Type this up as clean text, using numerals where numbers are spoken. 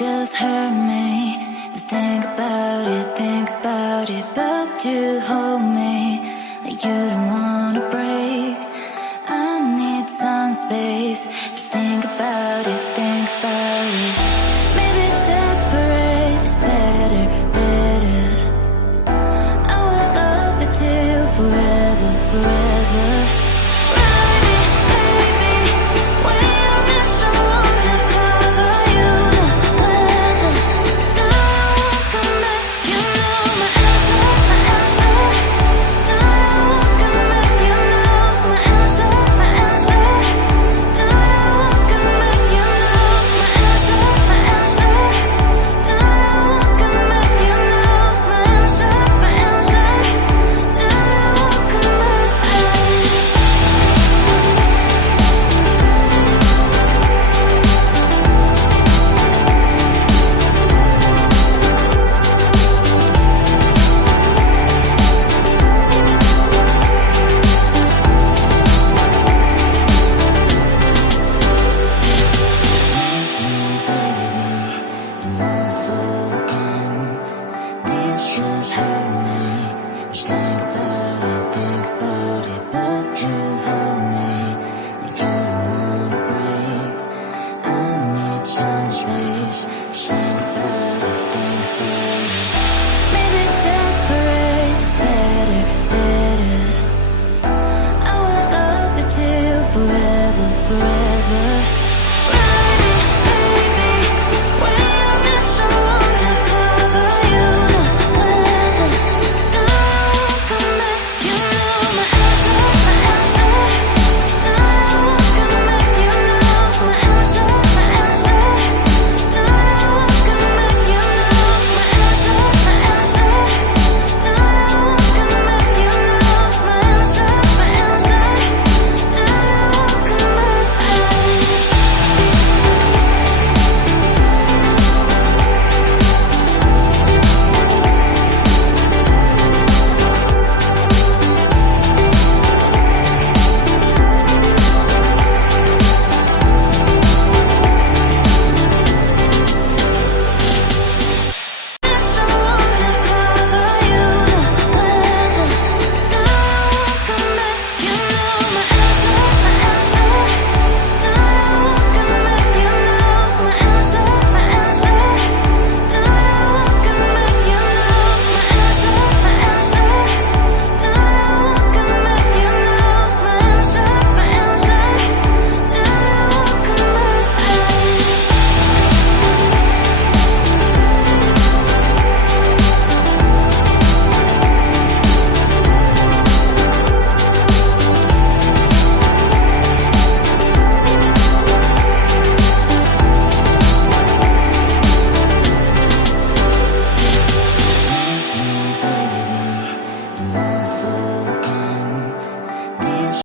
just hurt me. Just think about it, but you hold me like you don't wanna break. I need some space. Just think about it, maybe separate is better, better. I will love you till forever, forever. Just hurt me. Just think about it, but you hold me like you don't wanna break. I need some space.